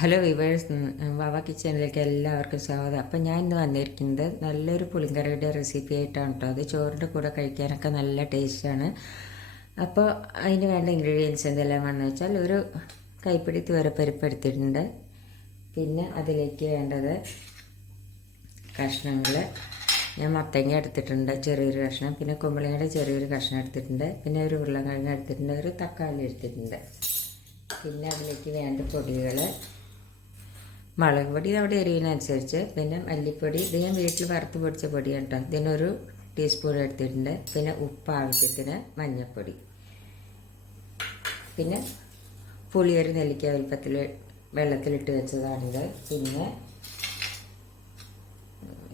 Hello viewers വാവ കിച്ചണിലേക്ക് എല്ലാവർക്കും സ്വാഗതം. അപ്പം ഞാൻ ഇന്ന് വന്നിരിക്കുന്നത് നല്ലൊരു പുളിങ്കറിയുടെ റെസിപ്പി ആയിട്ടാണ് കേട്ടോ അത് ചോറിന്റെ കൂടെ കഴിക്കാനൊക്കെ നല്ല ടേസ്റ്റാണ് അപ്പോൾ അതിന് വേണ്ട ഇൻഗ്രീഡിയൻസ് എന്തെല്ലാം വേണമെന്ന് വെച്ചാൽ ഒരു കൈപ്പിടി തുവരപ്പരിപ്പ് എടുത്തിട്ടുണ്ട്. പിന്നെ അതിലേക്ക് വേണ്ടത് കഷ്ണങ്ങൾ. ഞാൻ മത്തങ്ങ എടുത്തിട്ടുണ്ട് ചെറിയൊരു കഷ്ണം. പിന്നെ കുമ്പളങ്ങയുടെ ചെറിയൊരു കഷ്ണം എടുത്തിട്ടുണ്ട്. പിന്നെ ഒരു ഉരുളക്കിഴങ്ങ് എടുത്തിട്ടുണ്ട് ഒരു തക്കാളി എടുത്തിട്ടുണ്ട്. പിന്നെ അതിലേക്ക് വേണ്ട പൊടികൾ മുളക് പൊടി അവിടെ എരിവിനനുസരിച്ച് പിന്നെ മല്ലിപ്പൊടി ഇത് ഞാൻ വീട്ടിൽ വറുത്ത് പൊടിച്ച പൊടിയാണ് കേട്ടോ ഇതിനൊരു ടീസ്പൂൺ എടുത്തിട്ടുണ്ട്. പിന്നെ ഉപ്പ് ആവശ്യത്തിന് മഞ്ഞൾപ്പൊടി. പിന്നെ പുളിയൊരു നെല്ലിക്ക വലുപ്പത്തിൽ വെള്ളത്തിലിട്ട് വെച്ചതാണിത്. പിന്നെ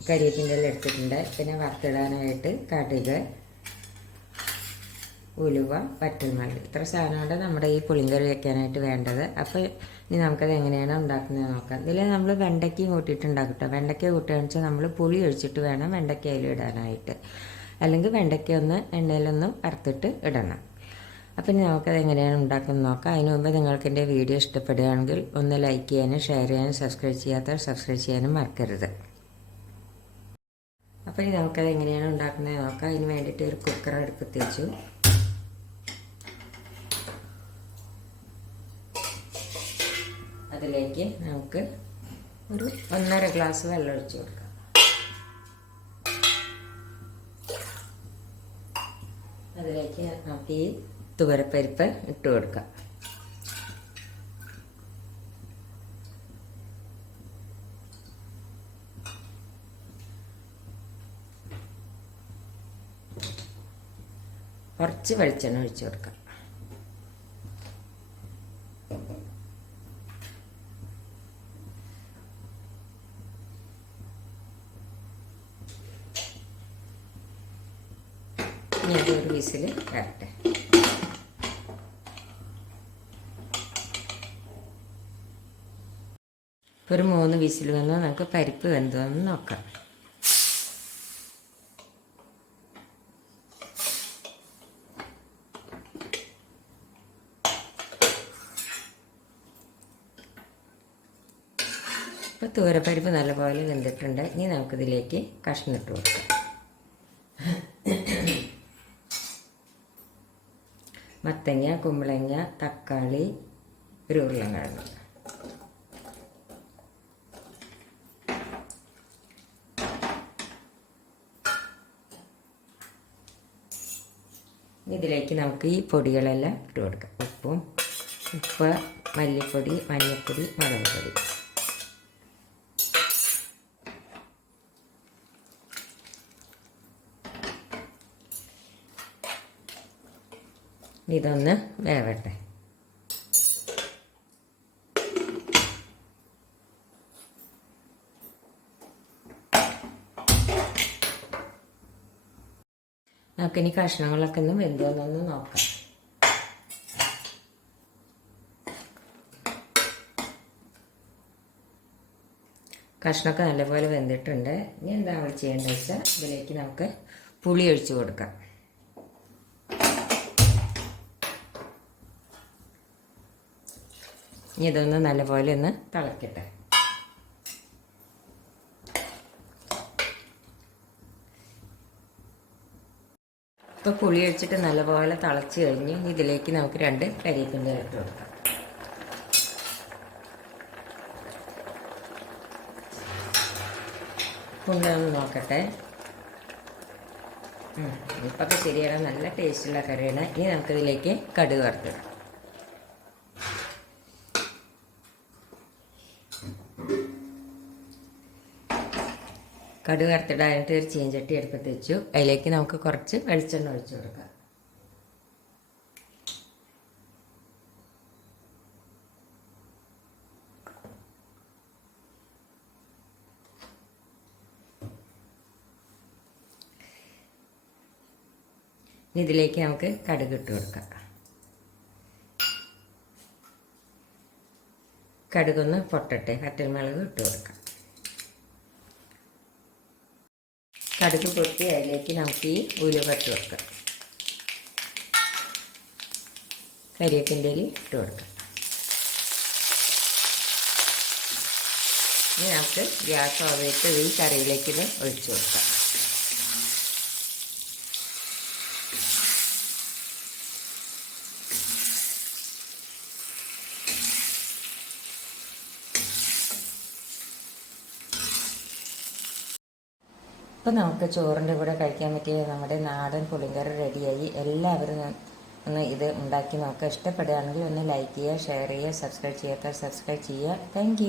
കരിയേപ്പിന്റെ എടുത്തിട്ടുണ്ട്. പിന്നെ വറുത്തിടാനായിട്ട് കടുക് ഉലുവ വറ്റൽമുളക്. ഇത്ര സാധനമാണ് നമ്മുടെ ഈ പുളിങ്കറി വെക്കാനായിട്ട് വേണ്ടത്. അപ്പോൾ ഇനി നമുക്കത് എങ്ങനെയാണ് ഉണ്ടാക്കുന്നത് നോക്കാം. ഇതിൽ നമ്മൾ വെണ്ടയ്ക്കയും കൂട്ടിയിട്ട് ഉണ്ടാക്കും കേട്ടോ വെണ്ടയ്ക്ക കൂട്ടുകയാണെന്ന് വെച്ചാൽ നമ്മൾ പുളി ഒഴിച്ചിട്ട് വേണം വെണ്ടയ്ക്ക അതിൽ ഇടാനായിട്ട്. അല്ലെങ്കിൽ വെണ്ടയ്ക്ക ഒന്ന് എണ്ണയിലൊന്നും അറുത്തിട്ട് ഇടണം. അപ്പം ഇനി നമുക്കത് എങ്ങനെയാണ് ഉണ്ടാക്കുന്നത് നോക്കാം. അതിന് മുമ്പ് നിങ്ങൾക്ക് എന്റെ വീഡിയോ ഇഷ്ടപ്പെടുകയാണെങ്കിൽ ഒന്ന് ലൈക്ക് ചെയ്യാനും ഷെയർ ചെയ്യാനും സബ്സ്ക്രൈബ് ചെയ്യാത്തവർ സബ്സ്ക്രൈബ് ചെയ്യാനും മറക്കരുത്. അപ്പോൾ ഇനി നമുക്കത് എങ്ങനെയാണ് ഉണ്ടാക്കുന്നത് നോക്കാം. അതിന് വേണ്ടിയിട്ട് ഒരു കുക്കർ അടുപ്പത്ത് വെച്ചു. അതിലേക്ക് നമുക്ക് ഒരു ഒന്നര ഗ്ലാസ് വെള്ളം ഒഴിച്ച് കൊടുക്കാം. അതിലേക്ക് നമുക്ക് ഈ തുവരപ്പരിപ്പ് ഇട്ട് കൊടുക്കാം. കുറച്ച് വെളിച്ചെണ്ണ ഒഴിച്ച് കൊടുക്കാം. ഇനി ഒരു വിസിൽ വരട്ടെ. ഒരു മൂന്ന് വിസിൽ വന്നാൽ നമുക്ക് പരിപ്പ് വെന്തോന്ന് നോക്കാം. ഇപ്പോൾ തൂരപ്പരിപ്പ് നല്ലപോലെ വെന്തിട്ടുണ്ട്. ഇനി നമുക്കിതിലേക്ക് കഷ്ണം ഇട്ട് കൊടുക്കാം. മത്തങ്ങ കുമ്പളങ്ങ തക്കാളി ഒരു ഉരുളക്കിഴങ്ങ് ഇതിലേക്ക് നമുക്ക് ഈ പൊടികളെല്ലാം ഇട്ട് കൊടുക്കാം. ഉപ്പും ഉപ്പ് മല്ലിപ്പൊടി മഞ്ഞൾപ്പൊടി മുളക് പൊടി ഇതൊന്ന് വേവട്ടെ. നമുക്കിനി കഷ്ണങ്ങളൊക്കെ ഒന്ന് വെന്തോന്നൊന്ന് നോക്കാം. കഷ്ണമൊക്കെ നല്ലപോലെ വെന്തിട്ടുണ്ട്. ഇനി എന്താ ചെയ്യേണ്ടത് വെച്ചാൽ ഇതിലേക്ക് നമുക്ക് പുളി ഒഴിച്ച് കൊടുക്കാം. ഇനി ഇതൊന്ന് നല്ലപോലെ ഒന്ന് തിളക്കട്ടെ. ഇപ്പോൾ പുളി ഒഴിച്ചിട്ട് നല്ലപോലെ തിളച്ച് കഴിഞ്ഞ് ഇതിലേക്ക് നമുക്ക് രണ്ട് കരിയേപ്പിന്റെ ഇട്ട് കൊടുക്കാം. കൊണ്ടുവന്ന് നോക്കട്ടെ. ഇപ്പൊ ശരിയാണ് നല്ല ടേസ്റ്റുള്ള കറിയാണ്. ഇനി നമുക്കിതിലേക്ക് കടുക് വറുത്തിടാം. കടുക് വറുത്തിടാനായിട്ട് ഒരു ചീഞ്ചട്ടി എടുത്തിട്ട് വെച്ചു. അതിലേക്ക് നമുക്ക് കുറച്ച് വെളിച്ചെണ്ണ ഒഴിച്ചു കൊടുക്കാം. ഇതിലേക്ക് നമുക്ക് കടുക് ഇട്ട് കൊടുക്കാം. കടുകൊന്ന് പൊട്ടട്ടെ. കറ്റൽമുളക് ഇട്ട് കൊടുക്കാം. കടുക് പൊട്ടി അതിലേക്ക് നമുക്ക് ഈ ഉലുവ ഇട്ട് കരിയപ്പിന്റെ കരിയേപ്പിന്റെ ഇട്ട് കൊടുക്കാം. ഇനി നമുക്ക് ഗ്യാസ് ഓവയിട്ട് ഈ കറിയിലേക്ക് ഇത് ഒഴിച്ചു കൊടുക്കാം. ഇപ്പം നമുക്ക് ചോറിന്റെ കൂടെ കഴിക്കാൻ പറ്റിയ നമ്മുടെ നാടൻ പുളിങ്കറി റെഡിയായി. എല്ലാവരും ഒന്ന് ഇത് ഉണ്ടാക്കി നോക്കുക ഇഷ്ടപ്പെടുകയാണെങ്കിൽ ഒന്ന് ലൈക്ക് ചെയ്യുക ഷെയർ ചെയ്യുക സബ്സ്ക്രൈബ് ചെയ്യാത്ത സബ്സ്ക്രൈബ് ചെയ്യുക. താങ്ക്